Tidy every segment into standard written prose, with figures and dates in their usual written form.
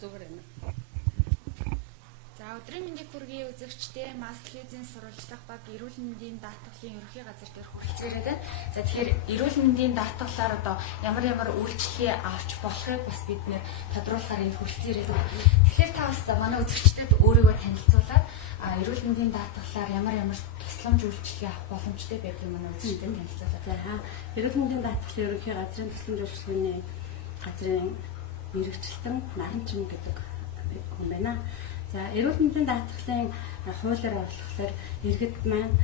Зүгээр юм. За өдрийн мэндийг хүргэе үзэгчдээ Масклизийн сурвалжлах ба эрүүл мэндийн даатгалын ерөнхий газар дээр хүрэлцээрээ байна. За тэгэхээр эрүүл мэндийн даатгалаар одоо ямар үйлчлэгээ авч болохыг бас бид нэр тодруулахаар энэ хүрэлцээрээ байна. Тэгэхээр та бас манай үзэгчдэд өөрийгөө танилцуулаад эрүүл мэндийн даатгалаар ямар тусламж үйлчлэгээ авах боломжтой байдгийг манай үзэгчдэд танилцуулаад. За эрүүл мэндийн даатгалын ерөнхий газрын тусламж үйлчлэгээний газрын мэрэгчлэн Наранчин гэдэг хүн байна. За эрүүл мэндийн даатгалын хуулиар болохоор иргэд маань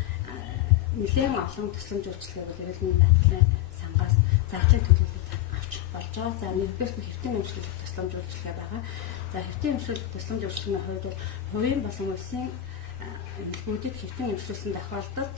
нэлээд олон тусламж үйлчлэгээ бол эрүүл мэндийн даатгалын сангаас зарчим төлөвлөлт авч болж байгаа. За нэгдүгээр нь хэвтэн эмчилгээ тусламж үйлчлэгээ байгаа. За хэвтэн эмчилгээ тусламж үйлчлэгээний хувьд хувийн болон улсын эмнэлгүүдэд хэвтэн эмчилсэн тохиолдолд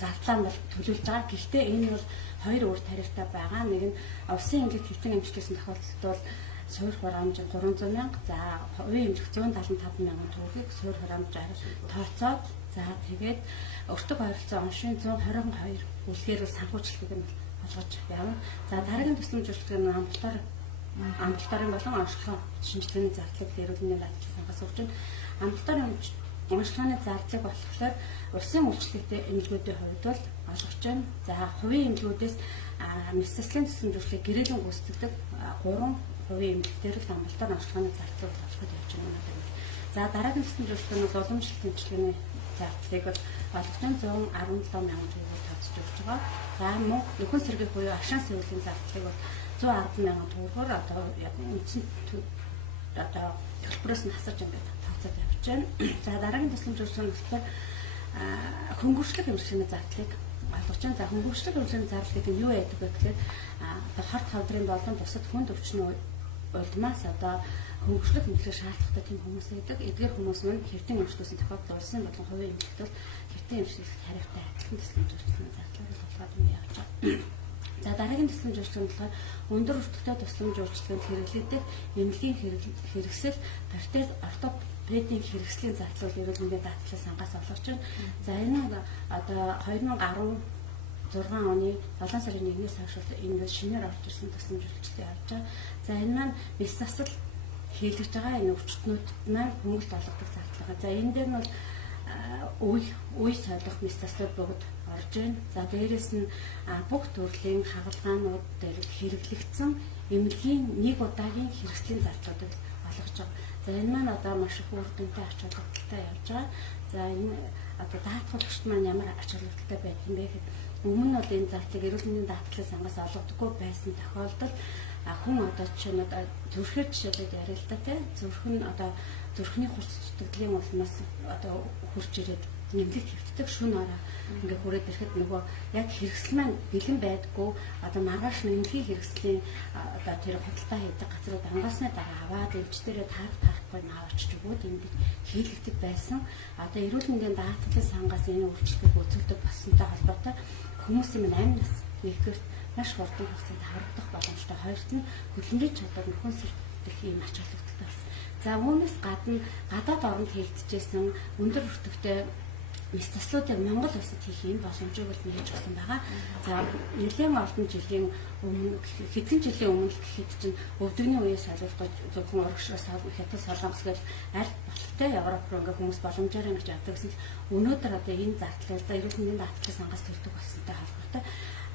зардлаа бол төлөвлөж байгаа. Гэхдээ энэ бол хоёр өөр тарифтай байгаа. Нэг нь улсын эмнэлэг хэвтэн эмчилсэн тохиолдолд бол суур хураамж 300 мянга, за хувийн эмнэлэг 175 мянган төгрөгийг суур хураамжаар тооцоод за тэгээд өртөг ойролцоо оншийн 122 үлгээр санхүүжилтийг нь олгож явна. За дараагийн тусламж үйлчлэг нь амталтарын болон онцлог шинжилгээний зардлыг эрүүл мэндийн даатгалын сангаас өгч байна. Амталтарын онцлогын зардлыг болохоор улсын үйлчлэгтэй эмнэлгүүдийн хувьд бол олгож байна. За хувийн эмнэлгүүдээс мэс-заслын тусламж үйлчлэг гэрээлийн гүйцэтгэдэг 3 хувийн эмнэлгээр л амталтаар онцлогын зардлыг олгоход явж байна. За дараагийн тусламж үйлчлэг нь уламжлалт эмчилгээний зардлыг бол олгож 117 мянган төгрөгөөр тооцож өгч байгаа. За мөн нөхөн сэргийх буюу ашаан сувилийн зардлыг бол 110 мянган төгрөгөөр одоо үндсэн төлбөрөөс нь хасарч ингээд тооцоод явж байна. За дараагийн тусламж үйлчлэг нь болохоор хөнгөвчлөг эмчилгээний зардлыг олгож байна. За хөнгөвчлөг эмчилгээний зардал гэдэг нь юу байдаг вэ гэхээр одоо хорт хавдрын болон бусад хүнд өвчнөө улмаас одоо хөнгөвчлөг эмчилгээ шаардлагатай тийм хүмүүс байдаг. Эдгээр хүмүүс нь хэвтэн эмчилсэн тохиолдолд улсын болон хувийн эмнэлэгт бол хэвтэн эмчилгээ хариутай адилхан тусламж үйлчлэгийн зардлыг олгоод явж байгаа. За дараагийн тусламж үйлчлэг нь болохоор өндөр өртөгтэй тусламж үйлчлэгэнд хэрэглэгдэх эмнэлгийн хэрэгсэл протез ортопедийн хэрэгслийн зардлыг эрүүл мэндийн даатгалын сангаас олгож байна. За энэ одоо 2016 оны 7 сарын 1-ээс хойш энэ шинээр орж ирсэн тусламж үйлчлэгээ явж байгаа. За энэ маань бис засал хийлгэж байгаа энэ өвчтнүүдэд маань хөнгөлт олгодог зардлага. За энэ дээр нь бол үе солих бис заслууд бүгд орж байна. За дээрээс нь бүх төрлийн хагалгаанууд дээр хэрэглэгдсэн эмнэлгийн нэг удаагийн хэрэгслийн зардлуудыг олгож байгаа. За энэ маань одоо маш их үр дүнтэй ач холбогдолтой явж байгаа. За энэ одоо даатгалагчд маань ямар ач холбогдолтой байх юм бэ гэхэд өмнө нь бол энэ зардлыг эрүүл мэндийн даатгалын сангаас олгодоггүй байсан тохиолдолд хүн одоо жишээ нь зүрхээр жишээлбэл яриа л да тий. Зүрх нь одоо зүрхний хурц зүтгэлийн улмаас одоо хурж ирээд нэмлэг хэвтдэг шүн ороо ингээ хүрээд ирэхэд нөгөө яг хэрэгсэл маань бэлэн байдгүй одоо маргааш нэмлэгийн хэрэгслийн одоо тэр худалдаа хийдэг газрууд ангааснаа дараа аваад эмчдэрээ таарахгүй наваачч өгөөд ингэж хийлэгдэх байсан. Одоо эрүүл мэндийн даатгалын сангаас энэ үйлчлэгийг үзүүлдэг болсонтой холбоотой хүмүүсийн амь нас нэгдүгээр маш хурдан хугацаанд харагдах боломжтой. Хоёрт нь хөдөлмөрийн чадвар нөхөн сэрдэх юм ач холбогдолтой байна. За үүнээс гадна гадаад оронд хийгдчихсэн өндөр өртөгтэй мэс заслуудыг Монгол улсад хийх юм боломжийг бол нээж өгсөн байгаа. За нэлээд олон жилийн өмнө хэдэн жилийн өмнө гэхэд чинь өвдөгний үеэс солиулгаж зөвхөн урагшаас хятад солонгос гэж аль болохтой Европ руу ингээ хүмүүс боломжоор ингэж явдаг гэсэн. Өнөөдөр одоо энэ зардлыг эрүүл мэндийн даатгалын сангаас төлдөг болсонтой холбоотой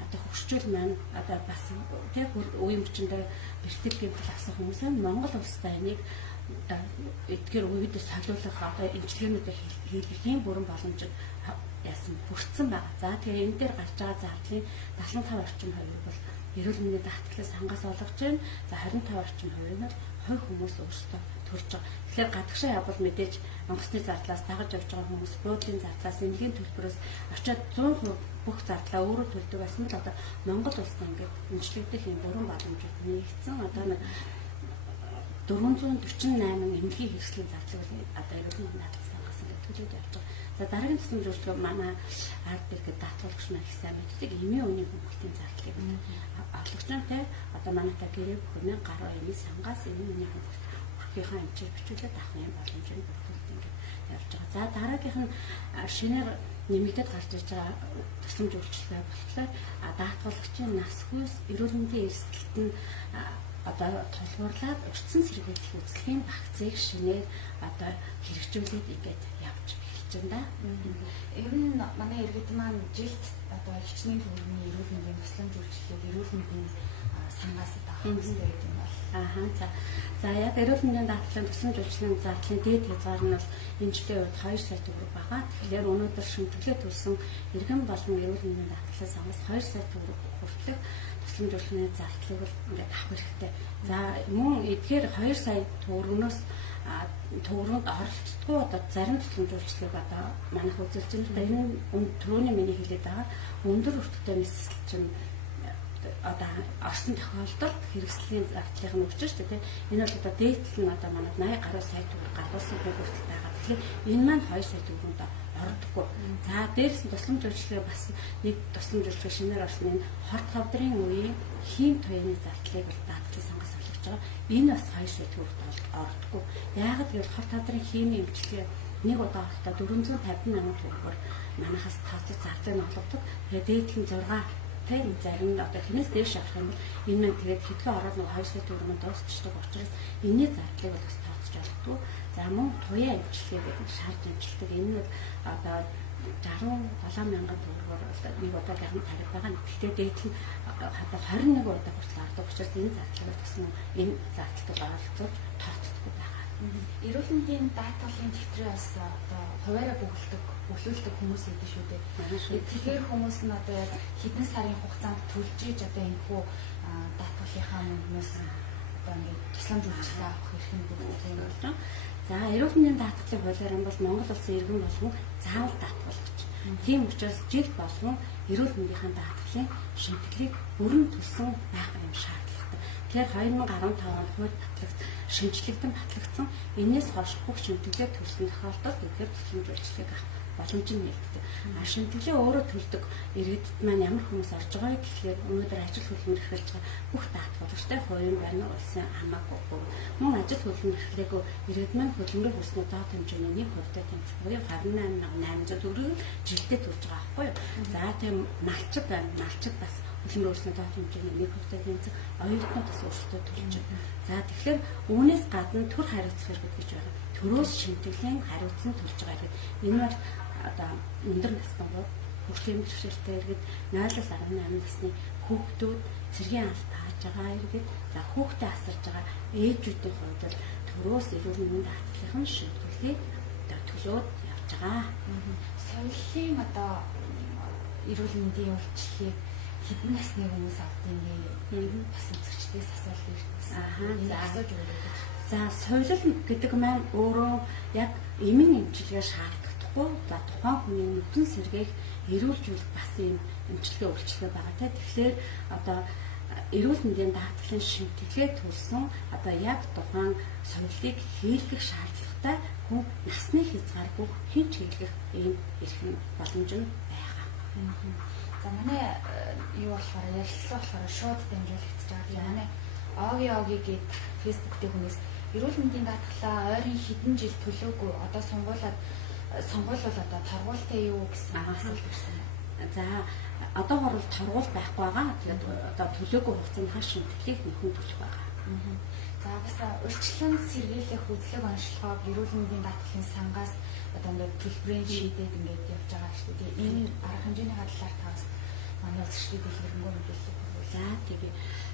одоо хөгжчүүл маань одоо бас тэр үеийн хүчиндээ бэлтгэл гэмтэл авсан хүмүүс нь Монгол улстай энийг эдгээр үед солиулах одоо эмчилгээнүүдийг хийх бүрэн боломжийг яасан бүрдсэн байна. За тэгээ энэ дээр гарч байгаа зардлын 75 орчим хувийг бол эрүүл мэндийн даатгалын сангаас олгож байна. За 25 орчим хувийг нь хувь хүмүүс өөрсдөө төрж байгаа. Тэгэхээр гадагшаа явбал мэдээж онгоцны зардлаас дагаж явж байгаа хүмүүс буудлын зардлаас эмнэлгийн төлбөрөөс очиад 100% бүх зардлаа өөрөө төлдөг байсан л одоо Монгол улсад ингээд эмчлэгдэх юм бүрэн боломжууд нэгдсэн. Одоо нэг 448 эмнэлгийн хэрэгслийн зардлыг одоо эрүүл мэндийн даатгалын сангаас ингээд төлөөд явж байгаа. За дараагийн тусламж үйлчлэг манай ард иргэд даатгалагч маань их сайн мэддэг эмийн үеийн хөнгөлтийн зардлыг олгож байна те. Одоо манай та гэрээ бүхнээ гаруй эмийн сангаас эмийн үеийн хөнгөлт өрхийнхаа эмчээр бичүүлээд авах юм боломжийг бүрдүүлж ингээд явж байгаа. За дараагийнх нь шинээр нэмэгдээд гарч ирж байгаа тусламж үйлчлэгээ болохоор даатгалагчийн нас хүйс эрүүл мэндийн эрсдэлт нь одоо тулгуурлаад урьдчилан сэргийлэх үзлэгийн багцыг шинээр одоо хэрэгжүүлээд ингээд явж эхэлж байна. Ер нь манай иргэд маань жилд одоо хичнээн төвийн эрүүл мэндийн тусламж үйлчилгээг эрүүл мэндийн сангаас одоо авах хэрэгтэй гэдэг юм бол. За яг эрүүл мэндийн даатгалын тусламж үйлчилгээний зардлын дээд хязгаар нь бол энэ жилийн үед 2 сая төгрөг байгаа. Тэгэхээр өнөөдөр шимтгэлээ төлсөн иргэн болон эрүүл мэндийн даатгалын сангаас 2 сая төгрөг хүртэлх тусламж үйлчилгээний зардлыг бол ингээд авах хэрэгтэй. За мөн эдгээр 2 сая төгрөгнөөс төгрөнд оролцдоггүй одоо зарим тусламж үйлчилгээг одоо манайх үзүүлж байна. Энэ түрүүний миний хэлээд байгаа өндөр өртөгтэй нийслэл чинь одоо орсон тохиолдолд хэрэгслийн зардлыг нь өгч шүү дээ. Энэ бол одоо дээдл нь одоо манай 80 гаруй сая төгрөг гаргуулсан хүртэл байгаа. Тэгэхээр энэ маань 2 сая төгрөгөнд ордоггүй. За дээрс нь тусламж үйлчилгээ бас нэг тусламж үйлчилгээ шинээр орсон энэ хорт хавдрын үеийн хийм туяаны зардлыг бол даатгалын сангаас олгож байгаа. Энэ бас 2 сая төгрөгт ордоггүй. Яагаад гэвэл хорт хавдрын хиймийн эмчилгээ нэг удаа орохдоо 458 төгрөгөөр манайхаас тооцож зардлыг нь олгодог. Тэгээд дээдл нь 6 тийм зарим нь одоо тэрнээс дээш авах юм бол энэ нь тэгээд хэдхэн ороод нэг 2 сая төгрөг дуусчихдаг учраас энэний зардлыг бол бас тооцож олддог. За мөн туяа эмчилгээ гэдэг шаард эмчилдэг энэ нь одоо 67,000 төгрөгөөр нэг удаа гахны тариф байгаа. Гэхдээ дээдл нь одоо 21 удаа хүртэл ордог учраас энэ зардлыг бас энэ зардлыг оролцож тооцдог байгаа. Эрүүл мэндийн даатгалын тэмдэгтрээ бас одоо хуваараа бүглүүлдэг хүмүүс идэв шүү дээ. Тэгэхээр хүмүүс нь одоо яг хэдэн сарын хугацаанд төлж иж одоо энэхүү даатгалынхаа мөнгнөөс одоо ингээд тусламж үйлчилгээ авах эрх нь бүгд юм болж байна. За эрүүл мэндийн даатгалын хуулиар нь бол Монгол улсын иргэн болгон заавал даатгалагч. Тийм учраас жил болгон эрүүл мэндийн даатгалын шимтгэлийг бүрэн төлсөн байх юм шаардлагатай. Тэгэхээр 2015 онд хууль шинжилэгдэн батлагдсан. Энээс хойш бүх шимтгэлээ төлсөн тохиолдолд эдгээр тусламж үйлчилгээг авах боломж нь нээлттэй. Шимтгэлээ өөрөө төлдөг иргэдэд маань ямар хүмүүс орж байгааг гэхлээр өнөөдөр ажил хөдөлмөр эрхэлж байгаа бүх даатгалагчтай хувийн байрны улсын хамаагүй мөн ажил хөдөлмөр эрхлээгөө иргэд маань хөдөлмөрийн хүснээ доод хэмжээний 1% тэмцэх буюу 28,800 төгрөгийг жилдээ төлж байгаа байхгүй юу. За тийм малчид байна. Малчид бас хөдөлмөрийн хүснээ доод хэмжээний 1% тэмцэх оюутнууд бас өөрсдөө төлж байна. За тэгэхээр үүнээс гадна төр хариуцах хэрэгт гэж байна. Төрөөс шимтгэлийн хариуцсан төлж байгаа хэрэг. Энэ бол одоо өндөр насны хөгжлийн бэрхшээлтэй иргэд 0-18 насны хүүхдүүд цэргийн алт тааж байгаа иргэд за хүүхдээ асарж байгаа ээжүүдийн хувьд төрөөс эрүүл мэндийн даатгалын шимтгэлийг төлөөд явж байгаа. Соёлын одоо эрүүл мэндийн үйлчилгээг хэдэн насны хүмүүс авдгийг бас үзэгчдээс асуулт ирсэн. За асууж өгөөд. За соёл гэдэг маань өөрөө яг эмийн эмчилгээ шаардлагатай. За тухайн хүний нүдэн сэргээх эрүүлжүүлэх бас юм эмчилгээ үйлчилгээ байгаа те. Тэгэхээр одоо эрүүл мэндийн даатгалын шимтгэлээ төлсөн одоо яг тухайн соёлыг хийлгэх шаардлагатай хүн насны хязгааргүй хэн ч хийлгэх ийм эрх боломж нь байгаа. За манай юу болохоор ярилцлага болохоор шууд дамжуулагдаж байгаа. Манай Оги гээд Facebook дээр хүнээс эрүүл мэндийн даатгалаа ойрын хэдэн жил төлөөгүй одоо сонгуул бол одоо торгуултай юу гэсэн асуулт ирсэн. За одоо хорвол торгуул байхгүй байгаа. Тэгээд одоо төлөөгүй хугацаанд хаш шимтгэлийг нөхөн төлөх байгаа. За бас урьдчилан сэргийлэх үзлэг онцлогоог эрүүл мэндийн даатгалын сангаас одоо ингээд төлбөрийн шийдээд ингээд явж байгаа шүү дээ. Энэ арга хэмжээний хадлаар тавс манай үзэгчдийг хэлбэргүй мэдээлэл өгвөл. За тэгээ.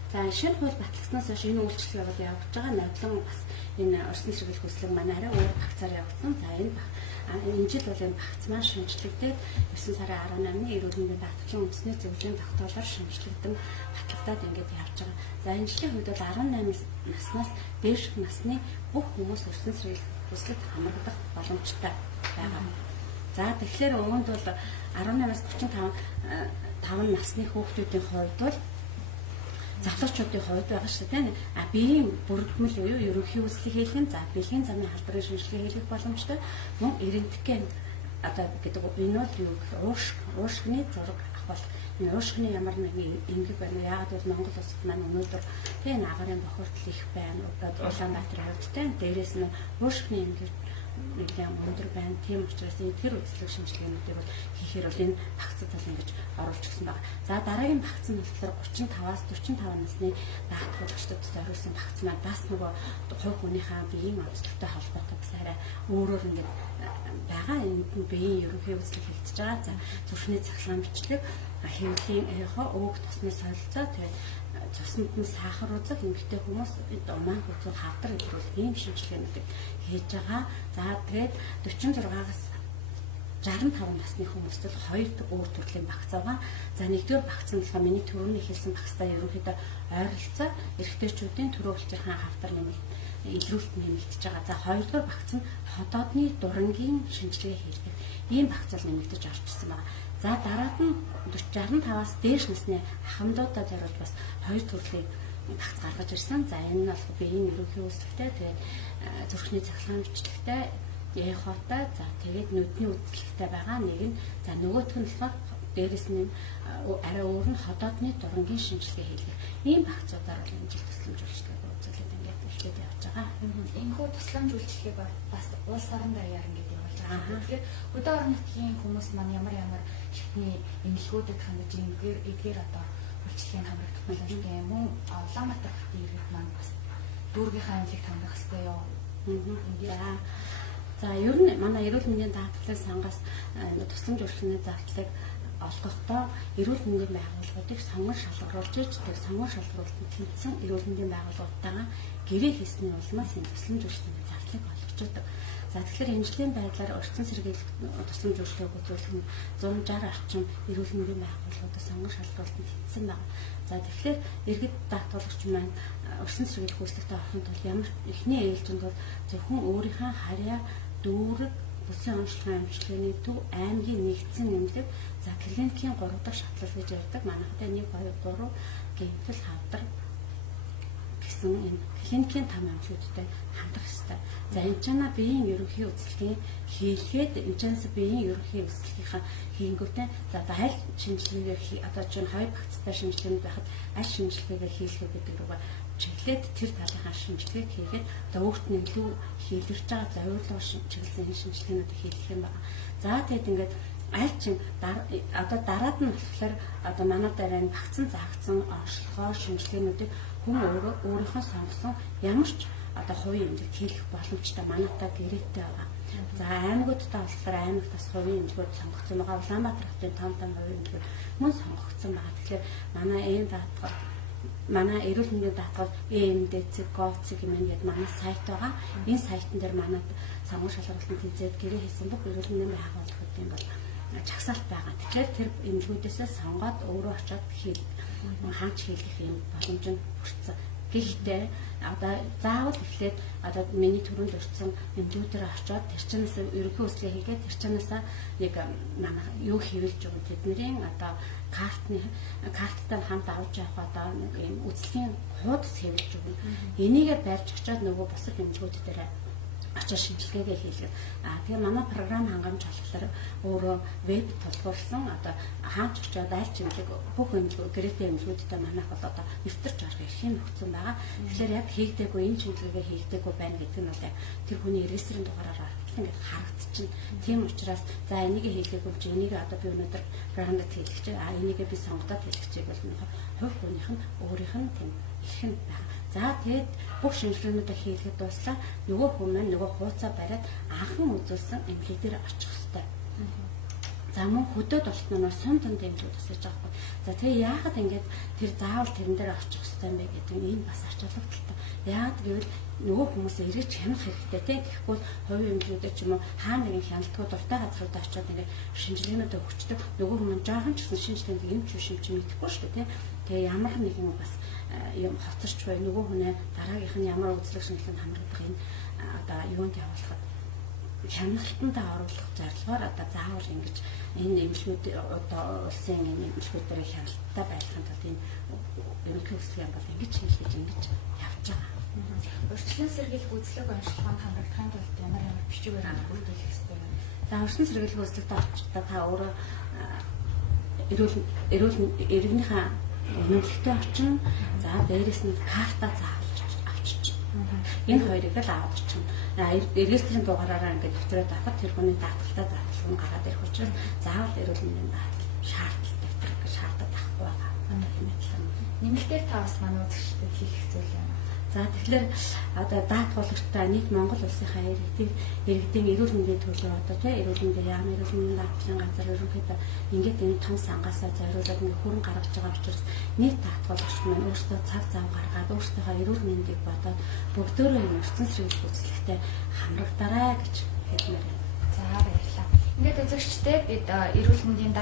За шинэ хууль батлагдсанаас хойш энэ үйлчлэг яваад явж байгаа нодлон бас энэ орчин сэргийлэх хүслэг манай арай өөр багцаар явагдсан. За энэ жил бол энэ багц маань шинжлэгдээд 9 сарын 18-ны эрүүл мэндийн даатгалын үндэсний зөвлөлийн тогтоолоор шинжлэгдэн батлагдаад ингээд явж байгаа. За энэ жилийн хувьд бол 18 наснаас дээш насны бүх хүмүүс орчин сэргийлэх хүслэгт хамрагдах боломжтой байгаа. За тэгэхээр өвөнд бол 18-аас 45 насны хүүхдүүдийн хувьд бол залуучуудын хувьд байгаа шүү дээ. Биеийн бүрдмэл буюу ерөнхий хүслийг хийх, за бэлгийн замын халдварын шинжилгээ хийх боломжтой. Мөн эрентген одоо гэдэг энэ бол юу гэх уушгины зураг авах. Энэ уушгины ямар нэгэн эмгэг байна уу? Яагаад гэвэл Монгол улсад маань өнөөдөр тийм агарын бохирдол их байна. Одоо Улаанбаатарын хувьд тийм дээрээс нь уушгины эмгэг нэгэн өндөр байна. Тийм учраас эдгээр үзлэг шинжилгээнүүдийг бол хийхээр бол энэ багцад бол ингэж оруулж гисэн байна. За дараагийн багц нь болохоор 35-аас 45 насны даатгуулагчдад зориулсан багц маань бас нөгөө хувь хүнийхээ биеийн онцлогтой холбоотой бас арай өөрөөр ингэж байгаа. Энд нь биеийн ерөнхий үзлэг хийгдэж байгаа. За зүрхний цахилгаан бичлэг, хэвлэлийн өг тосны солилцоо, тэгээд цуснд нь сахар узал эмэгтэй хүмүүс умаан хүзүү хавдар илрүүл ийм шинжилгээнүүдийг хийж байгаа. За тэгээд 46-аас 65 насны хүмүүстд хоёр өөр төрлийн багц байгаа. За нэгдүгээр багц нь болохоор миний түрүүний хэлсэн багцтай ерөнхийдөө ойролцоо эрэгтэйчүүдийн төрөө улчирхан хавдар илрүүлэлт нэмэгдэж байгаа. За хоёрдугаар багц нь ходоодны дурангийн шинжилгээ хийдэг. Ийм багц бол нэмэгдэж орчихсон байна. За дараад нь 65-аас дээш насны ахмадуудад зориулж бас хоёр төрлийн багц гаргаж ирсэн. За энэ нь бол биеийн ерөнхий үзлэгтэй, тэгээд зүрхний цахилгаан бичлэгтэй, эхотой, за тэгээд нүдний үзлэгтэй байгаа. Нэг нь за нөгөөх нь болохоор дээрэс нь арай өөр нь ходоодны дурангийн шинжилгээ хийлгэх. Ийм багцуудаар бол энэ жил тусламж үйлчилгээг үзүүлээд ингээд эхлээд явж байгаа. Энэхүү тусламж үйлчилгээг бас улс орон даяар ингээд явуулж байгаа. Тэгэхээр хөдөө орон нутгийн хүмүүс маань ямар шатны эмнэлгүүдэд хандаж эдгээр одоо үйлчилгээнд хамрагдах боломжтой юм уу? Улаанбаатар хотын иргэд маань бас дүүргийнхаа эмнэлэгт хандах хэрэгтэй юу? За ер нь манай эрүүл мэндийн даатгалын сангаас тусламж үйлчилгээний зардлыг олгохдоо эрүүл мэндийн байгууллагуудыг сонгон шалгаруулж иж сонгон шалгаруулалтанд тэнцсэн эрүүл мэндийн байгууллагуудтайгаа гэрээ хийсний улмаас энэ тусламж үйлчилгээний зардлыг олгож өгдөг. За тэгэхээр эмчлийн байдлаар орчин сэргийлэх тусламж үйлчилгээг үзүүлэх нь 160 орчим эрүүл мэндийн байгууллагуудад сонгон шалгаруулалтанд тэнцсэн байна. За тэгэхээр иргэд даатгалагч маань орчин сэргийлэх үйлчлэгтээ орохын тулд ямар эхний ээлжинд бол зөвхөн өөрийнхөө харьяа дүүрэг бүсийн онцлогын эмчилгээний төв аймгийн нэгдсэн эмнэлэг за клиникийн 3 дахь шатлал гэж ярьдаг. Манайхад 1 2 3 гэмтэл хавдар гэсэн энэ клиникийн 5 эмчилгээтэй хандах ёстой. За эмчаана биеийн ерөнхий үзлэгийн хийлгээд эмчаанаас биеийн ерөнхий үзлэгийнхаа хийнгүүтээ за аль шинжилгээгээр одоо чинь хоёр багцтай шинжилгээнд байхад аль шинжилгээгээр хийлгэх гэдэг рүүгээ чиглээд тэр талынхаа шинжилгээг хийгээд одоо өөрт нь илүү хийлгэж байгаа зориулгын чиглэсэн шинжилгээнүүдийг хийх юм байна. За тэгэд ингээд аль ч одоо дараад нь болохоор одоо манай дараа нь багцсан заагдсан онцлогоо шинжилгээнүүдийг хүн өөрийнхөө сонгосон ямар ч одоо хувийн эмнэлэгт хийх боломжтой манайтай гэрээтэй байгаа. За аймагуудтай болохоор аймагт бас хувийн эмнэлгүүд сонгогдсон байгаа. Улаанбаатар хотын том хувийн эмнэлгүүд мөн сонгогдсон байгаа. Тэгэхээр манай энэ даатгал манай эрүүл мэндийн даатгал EMDC.gov гэдэг манай сайт байгаа. Энэ сайтн дээр манай сонгон шалгуулалтанд тэнцээд гэрээ хийсэн бүх эрүүл мэндийн байгууллагуудын бол чагсаалт байгаа. Тэгэхээр тэр эмнэлгүүдээс сонгоод өөрөө очиод хаач хийлгэх юм боломж нь хүрсэн. Гэхдээ одоо заавал эхлээд одоо миний түрүүнд өртсөн эмнэлгүүдээр очиод тэр чинээс ерөнхий үзлэгээ хийгээд тэр чинээс яг манай юу хийвэлж байгаа тэдний одоо карттай хамт авч явах одоо нэг юм үзлэгийн хуудас хэвлэж өгнө. Энийгээр барьж очиод нөгөө бусад эмнэлгүүд дээр очиж шинжилгээгээ хийлгэх. Тэгээ манай програм хангамж болохоор өөрөө веб толгуурлсан одоо хаач очиод аль ч эмнэлэг бүх эмнэлэг гэрээтэй эмнэлгүүдтэй манайх бол одоо нэвтэрч орох эрхийг өгсөн байгаа. Тэгэхээр яг хийгдээгүй энэ шинжилгээгээ хийгдээгүй байна гэдэг нь бол яг тэр хүний регистрийн дугаараар ингээд харагдчихна. Тийм учраас за энийг хийлгээгүй чи энийг одоо би өнөөдөр програмд хийлгэж энийг би сонгодод хийлгэж бол хувь хүнийх нь өөрийнх нь тийм эрх нь байна. За тэгээд бүх шинжилгээнүүдийг хийлгэхэд дуслаа нөгөө хүмүүс нөгөө хууцаа бариад анхан үзүүлсэн эмнэлэг дээр очих хэрэгтэй. За мөн хөдөөд болтноо сум танд эмнэлэг тусаж байгаа юм. За тэгээ яагаад ингэж тэр заавал тэрэн дээр очих хэрэгтэй юм бэ гэдэг нь энэ бас ач холбогдолтой. Яагаад гэвэл нөгөө хүмүүс эргэж хянах хэрэгтэй тийм тэгэхгүй хувийн эмнэлгүүдэд ч юм уу хаа нэгэн хяналтгүй дуртай газруудаа очиод ингэ шинжилгээнүүдээ өгчдөг. Нөгөө хүмүүс жоохон ч гэсэн шинжилгээнд юм ч шимч мэдэхгүй шүү дээ тийм. Тэгээ ямар нэгэн бас юм хоцорч бай нөгөө хүнээ дараагийнх нь ямар үзлэг шинжилгээнд хамрагдах энэ одоо юунд явуулахад хяналтандаа оруулах зорилгоор одоо заавал ингэж энэ эмнэлгүүд одоо улсын энэ эмнэлгүүдээр хяналттай байхын тулд энэ ерөнхий үзлэгээ бол ингэж хийлгэж ингэж явж байгаа. Урьдчилан сэргийлэх үзлэг онцлогоонд хамрагдахын тулд ямар бичгээр бүрдүүлэх хэрэгтэй вэ? За урьдчилан сэргийлэх үзлэгт очихдээ та өөрөө иргэнийхээ үнэмлэгтэй очино. За дээрээс нь карта заавал авчиж. Энэ хоёрыг л аваад очино. регистрийн дугаараараа ингээд дэвтрээд авахад тэр хүний даатгалтай даатгал нь гараад ирэх учраас заавал эрүүл мэндийн даатгал шаардлагатай дэвтрэх гэж шаардаад байхгүй байгаа. Нэмэлтээр та бас манай үзэгчдэд хийх зүйл юм. За тэгэхээр одоо даатгуулагчтай нийт Монгол улсынхаа иргэдийн эрүүл мэндийн төлөө одоо тий эрүүл мэндийн яам эрүүл мэндийн даатгалын газар ерөнхийдөө ингээд энэ том сангаасаа зориулаад нэг хүрэн гаргаж байгаа учраас нийт даатгуулагч маань өөрсдөө цаг зав гаргаад өөрсдийнхөө эрүүл мэндийг бодоод бүгдөө энэ ертөнц сэргийлэх үзлэгтэй хамрагдаарай гэж хэлмээр байна. За баярлалаа. Ингээд үзэгчдээ бид эрүүл мэндийн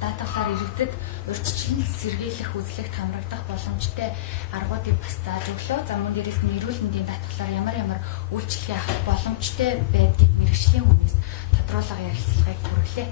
даатгалаар иргэдэд урьдчилан сэргийлэх үзлэгт хамрагдах боломжтой аргуудыг бас зааж өглөө. За мөн дээрээс нь эрүүл мэндийн даатгалаар ямар үйлчлэгээ авах боломжтой байдгийг мэргэжлийн хүнээс тодруулга ярилцлагыг хүргэлээ.